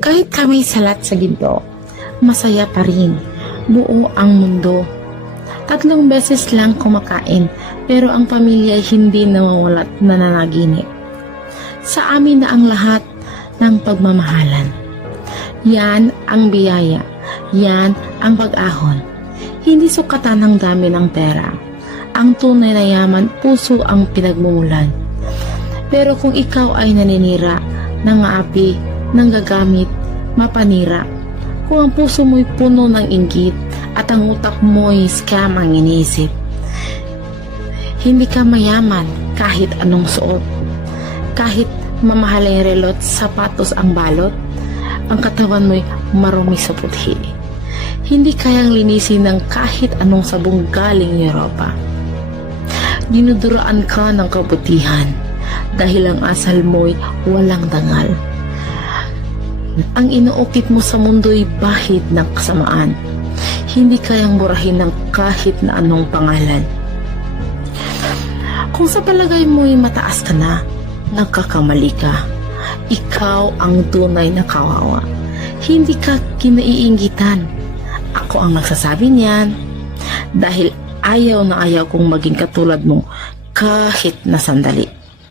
Kahit kami salat sa ginto, masaya pa rin. Buo ang mundo. Tatlong beses lang kumakain, pero ang pamilya hindi nawawalat na nanaginip. Sa amin na ang lahat ng pagmamahalan. Yan ang biyaya. Yan ang pag-ahon. Hindi sukatan ng dami ng pera. Ang tunay na yaman, puso ang pinagmumulan. Pero kung ikaw ay naninira, nangaapi, nanggagamit, mapanira, kung ang puso mo'y puno ng inggit at ang utak mo'y scam ang inisip, hindi ka mayaman kahit anong suot. Kahit mamahaling relot, sapatos ang balot, ang katawan mo'y marumi sa puthi. Hindi kayang linisin ng kahit anong sabong galing Europa. Dinuduraan ka ng kabutihan dahil ang asal mo'y walang dangal. Ang inuukit mo sa mundo'y bahid ng kasamaan. Hindi kayang burahin ng kahit na anong pangalan. Kung sa palagay mo'y mataas ka na, nagkakamali ka. Ikaw ang tunay na kawawa. Hindi ka kinaiingitan. Ako ang nagsasabi niyan. Dahil ayaw na ayaw kong maging katulad mo kahit na sandali.